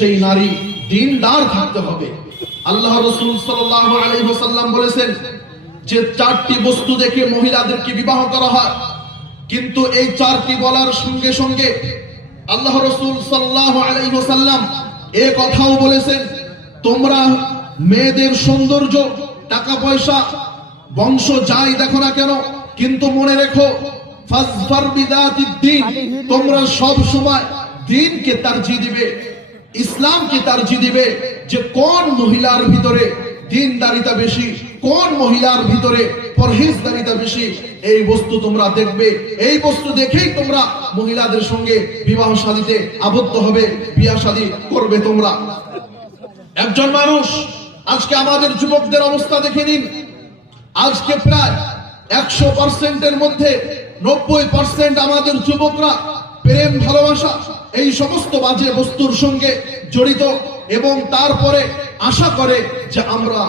সেই নারী দিনদার থাকতে হবে। আল্লাহ রাসূল সাল্লাল্লাহু আলাইহি ওয়াসাল্লাম বলেছেন যে চারটি বস্তু দেখে মহিলাদেরকে বিবাহ করা হয়, কিন্তু এই চারটি বলার সঙ্গে সঙ্গে আল্লাহ রাসূল সাল্লাল্লাহু আলাইহি ওয়াসাল্লাম এই কথাও বলেছেন, তোমরা মেয়েদের সৌন্দর্য, টাকা পয়সা, বংশ যাই দেখো না কেন, কিন্তু মনে রেখো ফাজফার বিদাতিদ দ্বীন, তোমরা সব সময় দ্বীনকে তারজিহ দিবে, ইসলামকে তারজিহ দিবে। যে কোন মহিলার ভিতরে দ্বীনদারিতা বেশি, কোন মহিলার ভিতরে পরহেজগারিতা বেশি, এই বস্তু তোমরা দেখবে। এই বস্তু দেখেই তোমরা মহিলাদের সঙ্গে বিবাহ শাদীতে আবদ্ধ হবে, বিয়ে শাদী করবে তোমরা। একজন মানুষ, আজকে আমাদের যুবকদের অবস্থা দেখে নিন। আজকে প্রায় 100%-এর মধ্যে 90% আমাদের যুবকরা প্রেম, ভালোবাসা, এই সমস্ত বাজে বস্তুর সঙ্গে জড়িত, এবং তারপরে আশা করে যে আমরা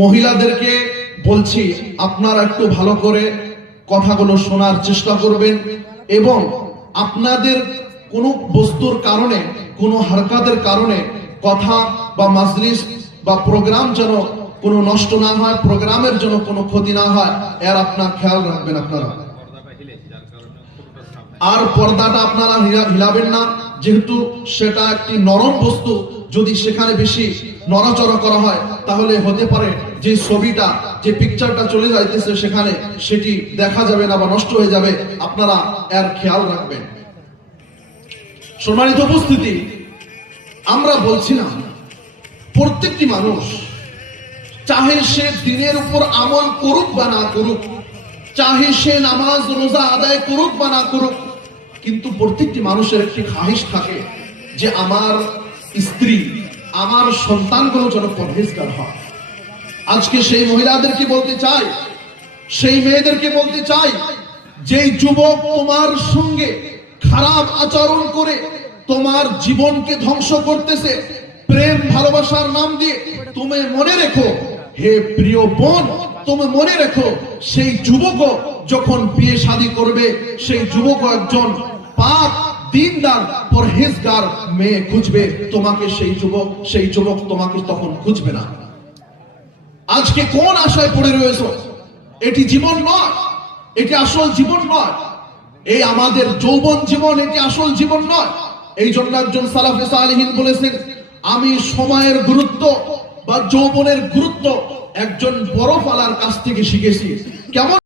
মহিলাদেরকে বলছি আপনারা একটু ভালো করে কথাগুলো শোনার চেষ্টা করবেন, এবং আপনাদের কোন বস্তুর কারণে, কোন হারকাতের কারণে কথা বা মাজলিস বা প্রোগ্রাম যেন কোনো নষ্ট না হয়, প্রোগ্রামের জন্য কোনো ক্ষতি না হয়, এর আপনার খেয়াল রাখবেন আপনারা। আর পর্দাটা আপনারা হিলাবেন না, যেহেতু সেটা একটি নরম বস্তু। যদি সেখানে বেশি নড়াচড়া করা হয় তাহলে হতে পারে যে ছবিটা, যে পিকচারটা চলে যাইতেছে সেখানে, সেটি দেখা যাবে না বা নষ্ট হয়ে যাবে। আপনারা এর খেয়াল রাখবেন। সম্মানিত উপস্থিতি, আমরা বলছিলাম প্রত্যেকটি মানুষ, চাহে সে দিনের উপর আমল করুক বা না করুক, চাহে সে নামাজ রোজা আদায় করুক বা না করুক, কিন্তু প্রত্যেকটি মানুষের একটি খাহিশ থাকে যে আমার স্ত্রী, আমার সন্তানগুলো যেন পরহেজগার হয়। আজকে সেই মহিলাদেরকে বলতে চাই, সেই মেয়েদেরকে বলতে চাই, যেই যুবক তোমার সঙ্গে খারাপ আচরণ করে তোমার জীবনকে ধ্বংস করতেছে প্রেম ভালোবাসার নাম দিয়ে, তুমি মনে রেখো, হে প্রিয় বোন, তুমি মনে রেখো, সেই যুবক যখন বিয়ে শাদী করবে, সেই যুবক একজন পাক দিনদার পরহেজগার মেয়ে খুঁজবে তোমাকে। সেই যুবক তোমাকে তখন খুঁজবে না। আজকে কোন আশায় পড়ে রয়েছে? এটি জীবন নয়, এটি আসল জীবন নয়। এই আমাদের যৌবন জীবন, এটি আসল জীবন নয়। এই জন্য একজন সালাফে সালেহিন বলেছেন, আমি সময়ের গুরুত্ব বা যৌবনের গুরুত্ব একজন বড় ফালার কাছ থেকে শিখেছি। কেমন